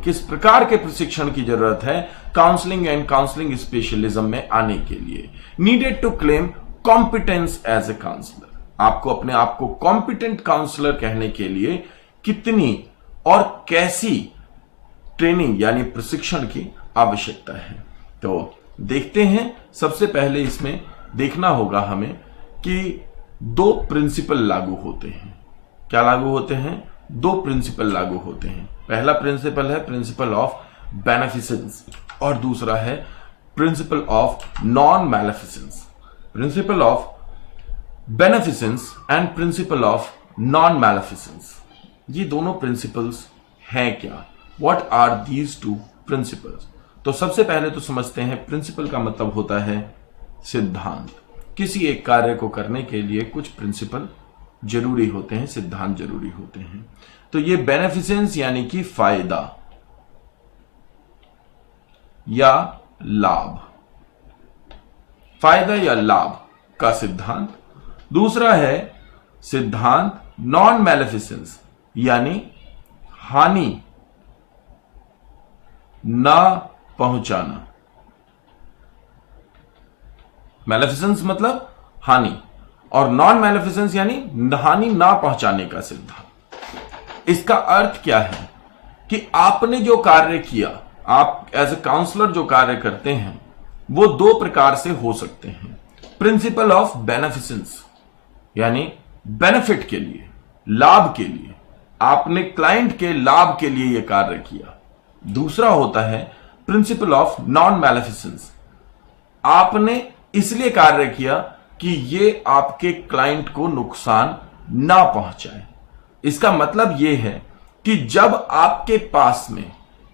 किस प्रकार के प्रशिक्षण की जरूरत है काउंसलिंग एंड काउंसलिंग स्पेशलिज्म में आने के लिए। Needed to claim competence as a counsellor, आपको अपने आप को कॉम्पिटेंट काउंसलर कहने के लिए कितनी और कैसी ट्रेनिंग यानी प्रशिक्षण की आवश्यकता है। तो देखते हैं। सबसे पहले इसमें देखना होगा हमें कि दो प्रिंसिपल लागू होते हैं। क्या लागू होते हैं? दो प्रिंसिपल लागू होते हैं। पहला प्रिंसिपल है प्रिंसिपल ऑफ बेनिफिसेंस और दूसरा है principle of nonmaleficence. Principle of beneficence and principle of nonmaleficence, ये दोनों प्रिंसिपल्स हैं क्या? What are these two principles? तो सबसे पहले तो समझते हैं प्रिंसिपल का मतलब होता है सिद्धांत। किसी एक कार्य को करने के लिए कुछ प्रिंसिपल जरूरी होते हैं, सिद्धांत जरूरी होते हैं। तो ये बेनिफिसेंस यानी कि फायदा या लाभ, फायदा या लाभ का सिद्धांत। दूसरा है सिद्धांत नॉन मैलेफिसेंस यानी हानि ना पहुंचाना। मैलेफिसेंस मतलब हानि और नॉन मैलेफिसेंस यानी हानि ना पहुंचाने का सिद्धांत। इसका अर्थ क्या है कि आपने जो कार्य किया, आप एज ए काउंसलर जो कार्य करते हैं वो दो प्रकार से हो सकते हैं। प्रिंसिपल ऑफ बेनिफिसेंस यानी बेनिफिट के लिए, लाभ के लिए, आपने क्लाइंट के लाभ के लिए यह कार्य किया। दूसरा होता है प्रिंसिपल ऑफ नॉन मैलेफिसेंस, आपने इसलिए कार्य किया कि ये आपके क्लाइंट को नुकसान ना पहुंचाए। इसका मतलब यह है कि जब आपके पास में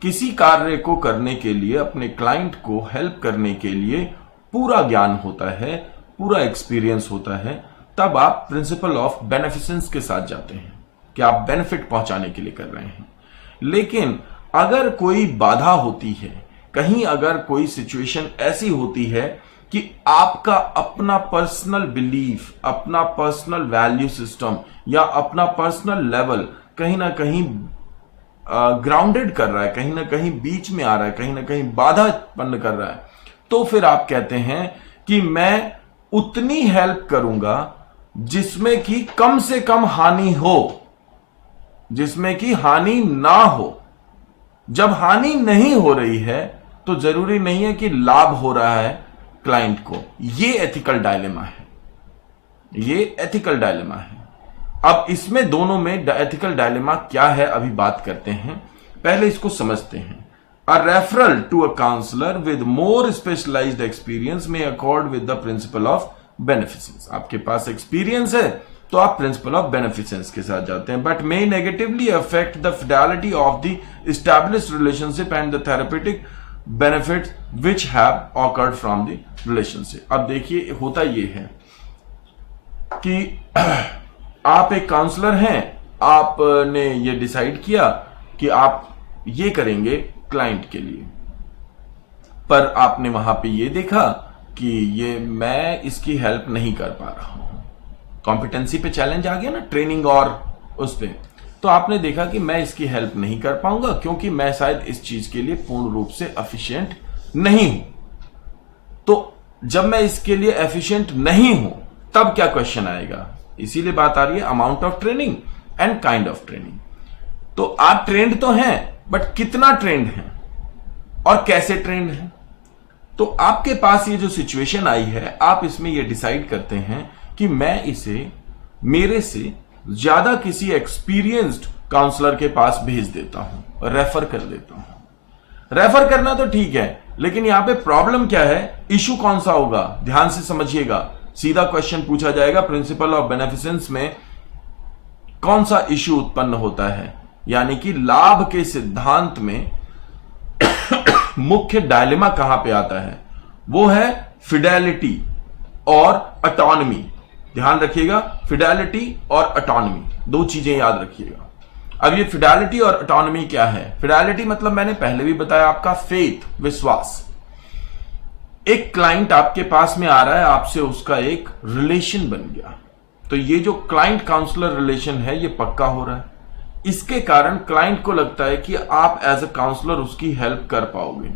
किसी कार्य को करने के लिए, अपने क्लाइंट को हेल्प करने के लिए पूरा ज्ञान होता है, पूरा एक्सपीरियंस होता है, तब आप प्रिंसिपल ऑफ बेनिफिसेंस के साथ जाते हैं कि आप बेनिफिट पहुंचाने के लिए कर रहे हैं। लेकिन अगर कोई बाधा होती है, कहीं अगर कोई सिचुएशन ऐसी होती है कि आपका अपना पर्सनल बिलीफ, अपना पर्सनल वैल्यू सिस्टम या अपना पर्सनल लेवल कहीं ना कहीं ग्राउंडेड कर रहा है, कहीं ना कहीं बीच में आ रहा है, कहीं ना कहीं बाधा उत्पन्न कर रहा है, तो फिर आप कहते हैं कि मैं उतनी हेल्प करूंगा जिसमें कि कम से कम हानि हो, जिसमें कि हानि ना हो। जब हानि नहीं हो रही है तो जरूरी नहीं है कि लाभ हो रहा है क्लाइंट को। ये एथिकल डायलेमा है, ये एथिकल डायलेमा है। अब इसमें दोनों में एथिकल डायलेमा क्या है अभी बात करते हैं। पहले इसको समझते हैं। A referral to a counsellor with more specialised experience में accord with the principle of beneficence. आपके पास एक्सपीरियंस है तो आप प्रिंसिपल ऑफ बेनिफिसेंस के साथ जाते हैं, but may negatively affect the Fidelity of the established relationship and the therapeutic benefit which have awkward from the relationship. अब देखिए होता यह है कि आप एक काउंसलर हैं, आपने ये डिसाइड किया कि आप ये करेंगे क्लाइंट के लिए, पर आपने वहां पे ये देखा कि ये मैं इसकी हेल्प नहीं कर पा रहा हूं। कॉम्पिटेंसी पे चैलेंज आ गया ना, ट्रेनिंग और उस पे। तो आपने देखा कि मैं इसकी हेल्प नहीं कर पाऊंगा क्योंकि मैं शायद इस चीज के लिए पूर्ण रूप से एफिशिएंट नहीं हूं। तो जब मैं इसके लिए एफिशिएंट नहीं हूं तब क्या क्वेश्चन आएगा? इसीलिए बात आ रही है amount of training and kind of training. तो आप ट्रेंड तो हैं, बट कितना ट्रेंड हैं और कैसे ट्रेंड हैं? तो आपके पास ये जो सिचुएशन आई है, आप इसमें ये डिसाइड करते हैं कि मैं इसे मेरे से ज्यादा किसी एक्सपीरियंस्ड काउंसलर के पास भेज देता हूं, रेफर कर देता हूं। रेफर करना तो ठीक है, लेकिन यहां पे प्रॉब्लम क्या है, इशू कौन सा होगा? ध्यान से समझिएगा। सीधा क्वेश्चन पूछा जाएगा प्रिंसिपल ऑफ बेनिफिसेंस में कौन सा इशू उत्पन्न होता है, यानी कि लाभ के सिद्धांत में मुख्य डायलेमा कहां पे आता है? वो है फिडेलिटी और ऑटोनॉमी। ध्यान रखिएगा, फिडेलिटी और ऑटोनॉमी दो चीजें याद रखिएगा। अब ये फिडेलिटी और ऑटोनॉमी क्या है? फिडेलिटी मतलब मैंने पहले भी बताया, आपका फेथ, विश्वास। एक क्लाइंट आपके पास में आ रहा है, आपसे उसका एक रिलेशन बन गया, तो ये जो क्लाइंट काउंसलर रिलेशन है ये पक्का हो रहा है। इसके कारण क्लाइंट को लगता है कि आप एज ए काउंसलर उसकी हेल्प कर पाओगे,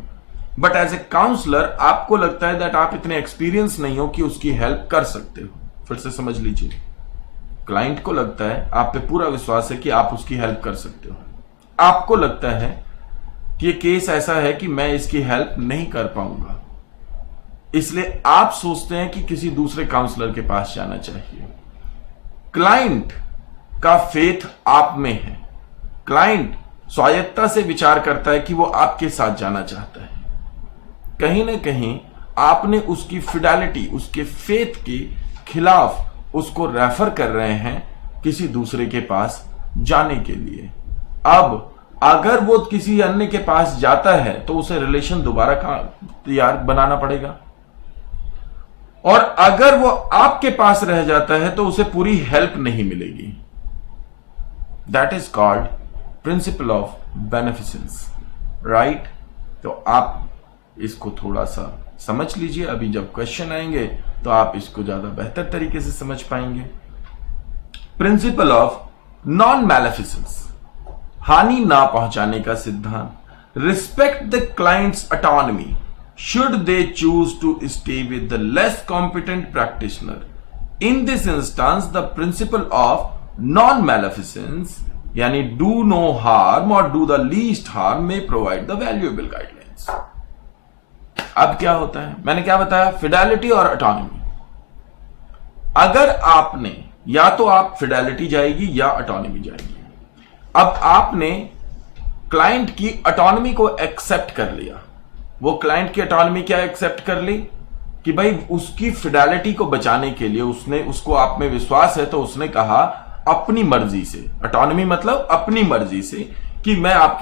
बट एज ए काउंसलर आपको लगता है दैट आप इतने एक्सपीरियंस नहीं हो कि उसकी हेल्प कर सकते हो। फिर से समझ लीजिए, क्लाइंट को लगता है, आप पे पूरा विश्वास है कि आप उसकी हेल्प कर सकते हो, आपको लगता है कि ये केस ऐसा है कि मैं इसकी हेल्प नहीं कर पाऊंगा, इसलिए आप सोचते हैं कि किसी दूसरे काउंसलर के पास जाना चाहिए। क्लाइंट का फेथ आप में है, क्लाइंट स्वायत्ता से विचार करता है कि वो आपके साथ जाना चाहता है। कहीं ना कहीं आपने उसकी फिडेलिटी, उसके फेथ के खिलाफ उसको रेफर कर रहे हैं किसी दूसरे के पास जाने के लिए। अब अगर वो किसी अन्य के पास जाता है तो उसे रिलेशन दोबारा तैयार बनाना पड़ेगा, और अगर वो आपके पास रह जाता है तो उसे पूरी हेल्प नहीं मिलेगी। That is called principal of beneficence, right? तो आप इसको थोड़ा सा समझ लीजिए, अभी जब क्वेश्चन आएंगे तो आप इसको ज्यादा बेहतर तरीके से समझ पाएंगे। प्रिंसिपल ऑफ नॉन मैलेफिसेंस, हानि ना पहुंचाने का सिद्धांत। Respect the clients autonomy should they choose to stay with the less competent practitioner. In this instance, the principle of non-maleficence, यानी do no harm or do the least harm, may provide the valuable guidelines. अब क्या होता है, मैंने क्या बताया, Fidelity और autonomy. अगर आपने, या तो आप फिडेलिटी जाएगी या ऑटोनॉमी जाएगी। अब आपने क्लाइंट की ऑटोनॉमी को एक्सेप्ट कर लिया। वो क्लाइंट की ऑटोनॉमी क्या एक्सेप्ट कर ली कि भाई उसकी फिडेलिटी को बचाने के लिए उसको आप में विश्वास है, तो उसने कहा अपनी मर्जी से, ऑटोनॉमी मतलब अपनी मर्जी से, कि मैं आपके